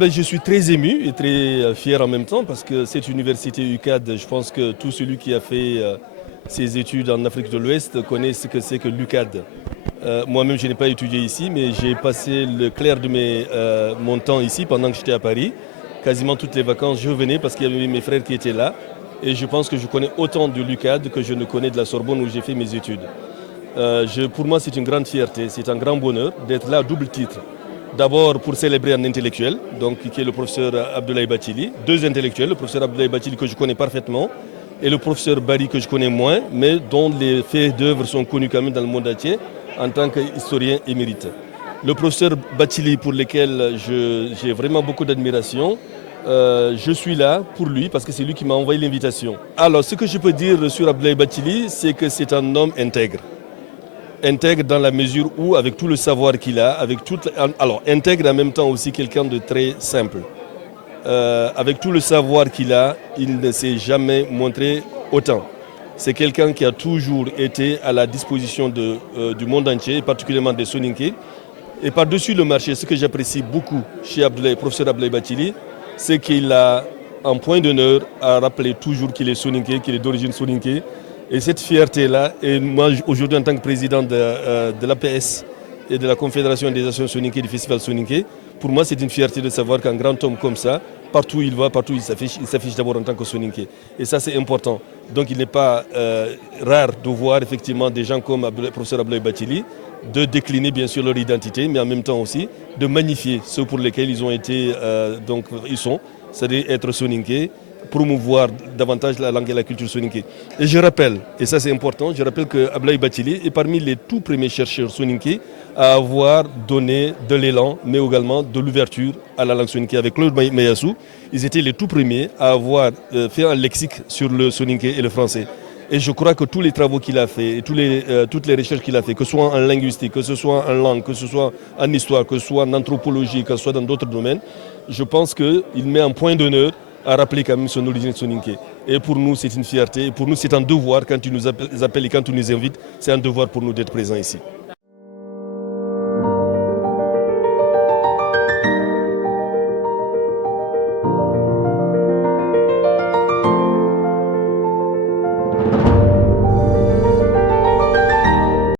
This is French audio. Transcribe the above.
Je suis très ému et très fier en même temps parce que cette université UCAD, je pense que tout celui qui a fait ses études en Afrique de l'Ouest connaît ce que c'est que l'UCAD. Moi-même, je n'ai pas étudié ici, mais j'ai passé le clair de mon temps ici pendant que j'étais à Paris. Quasiment toutes les vacances, je venais parce qu'il y avait mes frères qui étaient là. Et je pense que je connais autant de l'UCAD que je ne connais de la Sorbonne où j'ai fait mes études. Pour moi, c'est une grande fierté, c'est un grand bonheur d'être là à double titre. D'abord pour célébrer un intellectuel, donc, qui est le professeur Abdoulaye Bathily. Deux intellectuels, le professeur Abdoulaye Bathily que je connais parfaitement et le professeur Barry que je connais moins, mais dont les faits d'œuvre sont connus quand même dans le monde entier en tant qu'historien émérite. Le professeur Bathily pour lequel j'ai vraiment beaucoup d'admiration, je suis là pour lui parce que c'est lui qui m'a envoyé l'invitation. Alors ce que je peux dire sur Abdoulaye Bathily, c'est que c'est un homme intègre. Intègre dans la mesure où, avec tout le savoir qu'il a, intègre en même temps aussi quelqu'un de très simple. Avec tout le savoir qu'il a, il ne s'est jamais montré autant. C'est quelqu'un qui a toujours été à la disposition du monde entier, particulièrement des Soninké. Et par-dessus le marché, ce que j'apprécie beaucoup chez professeur Abdoulaye Bathily, c'est qu'il a un point d'honneur à rappeler toujours qu'il est Soninké, qu'il est d'origine Soninké. Et cette fierté-là, et moi aujourd'hui en tant que président de l'APS et de la Confédération des Associations Soninké, du Festival Soninké, pour moi c'est une fierté de savoir qu'un grand homme comme ça, partout où il va, partout où il s'affiche d'abord en tant que Soninké. Et ça c'est important. Donc il n'est pas rare de voir effectivement des gens comme le professeur Abdoulaye Bathily, de décliner bien sûr leur identité, mais en même temps aussi de magnifier ceux pour lesquels ils ont été, c'est-à-dire être Soninké, promouvoir davantage la langue et la culture soninké. Et je rappelle, et ça c'est important, je rappelle que Abdoulaye Bathily est parmi les tout premiers chercheurs soninké à avoir donné de l'élan, mais également de l'ouverture à la langue soninké. Avec Claude Meyassou, ils étaient les tout premiers à avoir fait un lexique sur le soninké et le français. Et je crois que tous les travaux qu'il a fait, et toutes les recherches qu'il a fait, que ce soit en linguistique, que ce soit en langue, que ce soit en histoire, que ce soit en anthropologie, que ce soit dans d'autres domaines, je pense qu'il met un point d'honneur à rappeler quand même son origine soninké. Et pour nous, c'est une fierté. Et pour nous, c'est un devoir quand ils nous appellent et quand ils nous invitent. C'est un devoir pour nous d'être présents ici.